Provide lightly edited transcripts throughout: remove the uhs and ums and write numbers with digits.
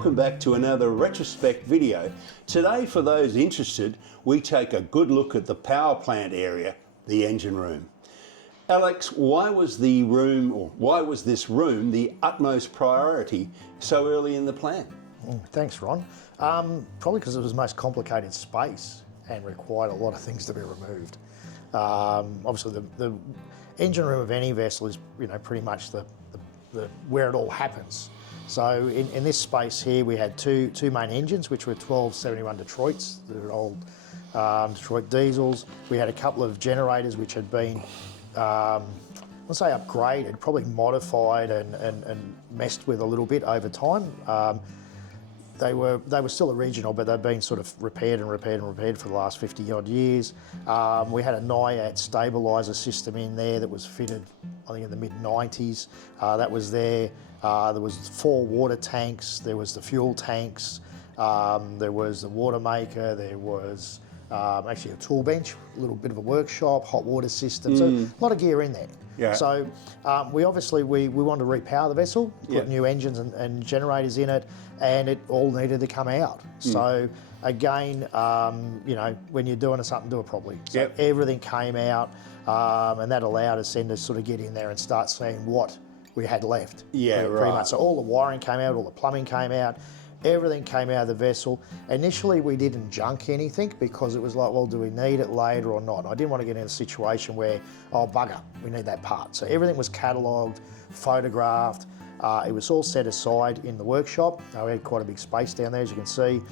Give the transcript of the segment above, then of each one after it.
welcome back to another Retrospect video. Today, for those interested, we take a good look at the power plant area, the engine room. Alex, why was this room the utmost priority so early in the plan? Thanks, Ron. Probably because it was the most complicated space and required a lot of things to be removed. Obviously, the engine room of any vessel is, pretty much the where it all happens. So in this space here, we had two main engines, which were 1271 Detroits, the old Detroit diesels. We had a couple of generators which had been, let's say upgraded, probably modified and messed with a little bit over time. They were still original, but they've been sort of repaired for the last 50 odd years. We had a NIAT stabiliser system in there that was fitted, I think, in the mid-90s. That was there. There was 4 water tanks. There was the fuel tanks. There was the water maker. There was actually a tool bench, a little bit of a workshop, hot water system. So a lot of gear in there. Yeah. So we obviously wanted to repower the vessel, put new engines and generators in it, and it all needed to come out. So again, when you're doing something, do it properly. So everything came out, and that allowed us then to sort of get in there and start seeing what we had left. Yeah, pretty much. So all the wiring came out, all the plumbing came out. Everything came out of the vessel. Initially, we didn't junk anything because it was like, well, do we need it later or not? I didn't want to get in a situation where, oh, bugger, we need that part. So everything was catalogued, photographed. It was all set aside in the workshop. We had quite a big space down there, as you can see.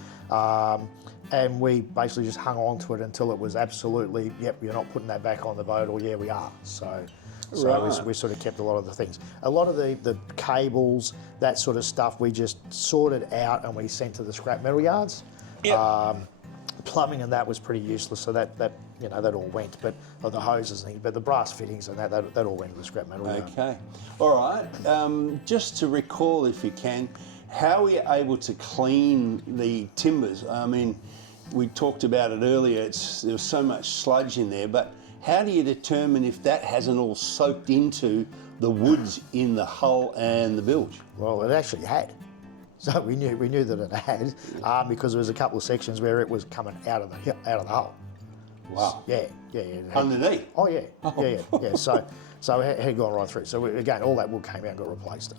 And we basically just hung on to it until it was absolutely, yep, you're not putting that back on the boat, or yeah, we are. So we sort of kept a lot of the things. A lot of the cables, that sort of stuff, we just sorted out and we sent to the scrap metal yards. Yep. Plumbing and that was pretty useless, so that all went. But the hoses and things, but the brass fittings and that all went to the scrap metal yard. Okay, all right. Just to recall, if you can, how were you able to clean the timbers? I mean, we talked about it earlier. There was so much sludge in there, but how do you determine if that hasn't all soaked into the woods in the hull and the bilge? Well, it actually had. So we knew that it had because there was a couple of sections where it was coming out of the hull. Wow. Yeah. Underneath? Oh, yeah. Yeah. So it had gone right through. So again, all that wood came out and got replaced.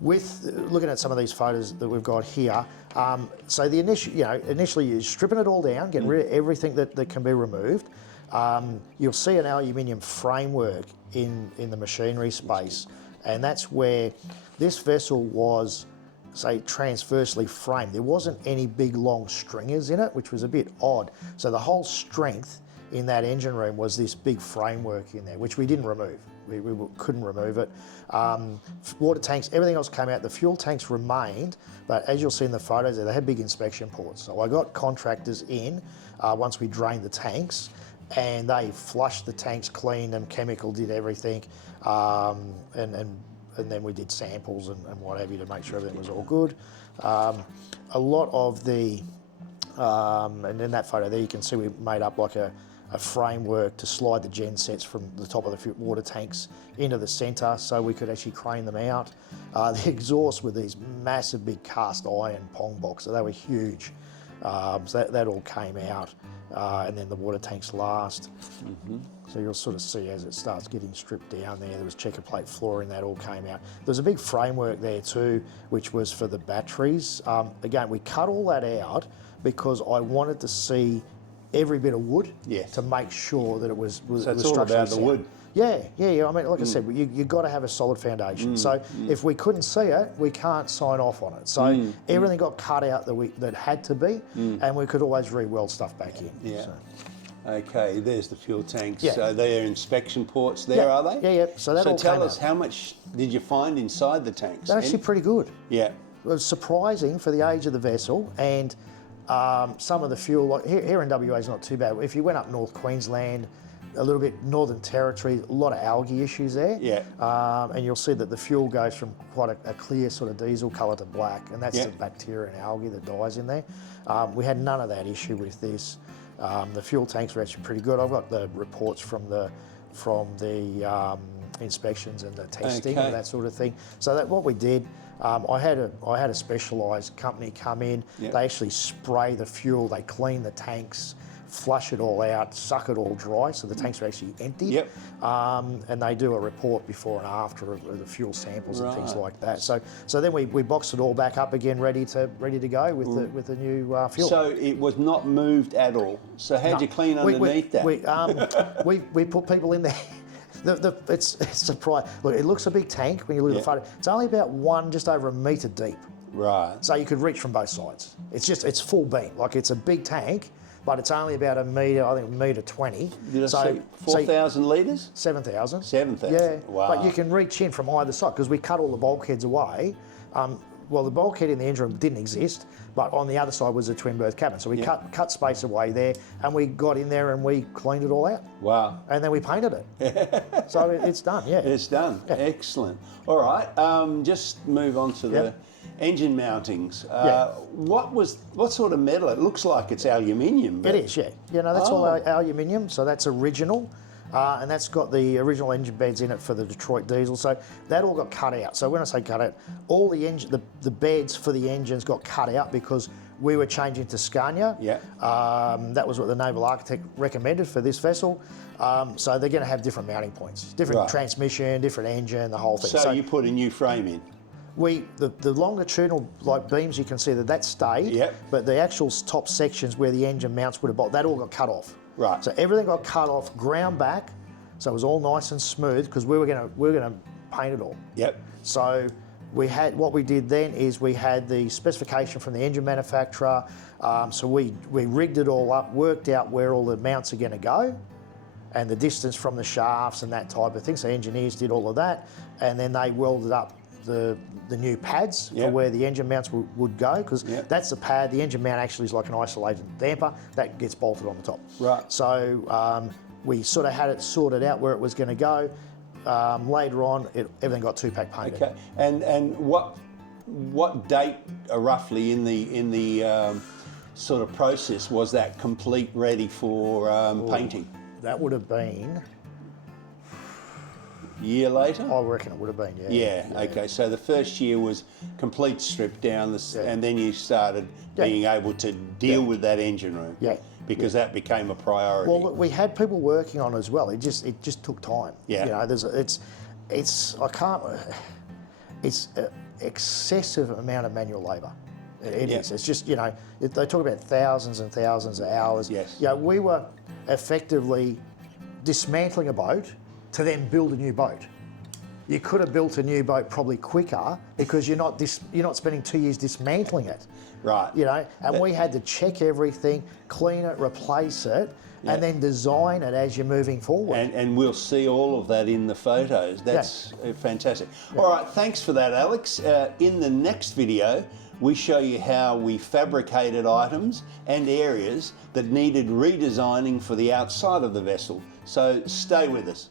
With looking at some of these photos that we've got here, so the initially you're stripping it all down, getting rid of everything that can be removed. You'll see an aluminium framework in the machinery space, and that's where this vessel was, say, transversely framed. There wasn't any big long stringers in it, which was a bit odd. So the whole strength in that engine room was this big framework in there, which we didn't remove. We couldn't remove it. Water tanks, everything else came out. The fuel tanks remained, but as you'll see in the photos there, they had big inspection ports. So I got contractors in once we drained the tanks, and they flushed the tanks, cleaned them, chemical, did everything, and then we did samples and what have you to make sure everything was all good. A lot of the, and in that photo there you can see we made up like a framework to slide the gen sets from the top of the water tanks into the centre so we could actually crane them out. The exhaust were these massive big cast iron pong boxes, they were huge. So that all came out. And then the water tanks last. So you'll sort of see as it starts getting stripped down there was checker plate flooring, that all came out. There's a big framework there too, which was for the batteries. Again, we cut all that out because I wanted to see every bit of wood to make sure that it was so it's all about the wood. Yeah. I mean, like I said, you've got to have a solid foundation. So if we couldn't see it, we can't sign off on it. So everything got cut out that had to be, and we could always re-weld stuff back in. Yeah. So. Okay, there's the fuel tanks. Yeah. So they're inspection ports there, are they? Yeah. So that all tell us, out. how much did you find inside the tanks? They're actually pretty good. Yeah. It was surprising for the age of the vessel, and some of the fuel, like here in WA is not too bad. If you went up North Queensland, a little bit Northern Territory, a lot of algae issues there. Yeah. And you'll see that the fuel goes from quite a clear sort of diesel colour to black, and that's the bacteria and algae that dies in there. We had none of that issue with this. The fuel tanks were actually pretty good. I've got the reports from the inspections and the testing and that sort of thing. So that what we did, I had a specialised company come in. Yep. They actually spray the fuel. They clean the tanks, flush it all out, suck it all dry, so the tanks are actually empty. Yep. And they do a report before and after of the fuel samples and things Right. like that. So then we boxed it all back up again, ready to go with the new fuel. So it was not moved at all. So how'd you clean underneath that? We put people in there. It's surprising. Look, it looks a big tank when you look at the photo. It's only about just over a metre deep. Right. So you could reach from both sides. It's full beam. Like, it's a big tank, but it's only about a metre, I think metre 20. Did I say 4,000 litres? 7,000. 7,000. Yeah. Wow. But you can reach in from either side because we cut all the bulkheads away. Well, the bulkhead in the engine room didn't exist, but on the other side was a twin berth cabin. So we cut space away there, and we got in there and we cleaned it all out. Wow. And then we painted it. So it's done, yeah. It's done. Yeah. Excellent. All right. Just move on to the engine mountings. What sort of metal? It looks like it's aluminium. It is, yeah. You know, that's all aluminium, so that's original. And that's got the original engine beds in it for the Detroit diesel. So that all got cut out. So when I say cut out, all the beds for the engines got cut out because we were changing to Scania. Yeah. That was what the naval architect recommended for this vessel. So they're going to have different mounting points, different transmission, different engine, the whole thing. So you put a new frame in. The longitudinal beams, you can see that stayed, but the actual top sections where the engine mounts would have that all got cut off. Right. So everything got cut off, ground back, so it was all nice and smooth because we were gonna paint it all. Yep. So what we did then is we had the specification from the engine manufacturer. So we rigged it all up, worked out where all the mounts are going to go, and the distance from the shafts and that type of thing. So engineers did all of that, and then they welded up the new pads for where the engine mounts would go, because that's the pad. The engine mount actually is like an isolated damper that gets bolted on the top. Right. So we sort of had it sorted out where it was going to go. Later on, everything got two-pack painted. Okay. And what date roughly in the sort of process was that complete, ready for painting? That would have been... Year later? I reckon it would have been, Yeah, okay. So the first year was complete strip down, and then you started being able to deal with that engine room. Yeah. Because that became a priority. Well, look, we had people working on it as well. It just took time. Yeah. You know, it's an excessive amount of manual labour. It is. It's just, you know, they talk about thousands and thousands of hours. Yes. You know, we were effectively dismantling a boat to then build a new boat. You could have built a new boat probably quicker because you're not spending 2 years dismantling it. Right. You know, and we had to check everything, clean it, replace it, and then design it as you're moving forward. And we'll see all of that in the photos. That's fantastic. All right, thanks for that, Alex. In the next video, we show you how we fabricated items and areas that needed redesigning for the outside of the vessel. So stay with us.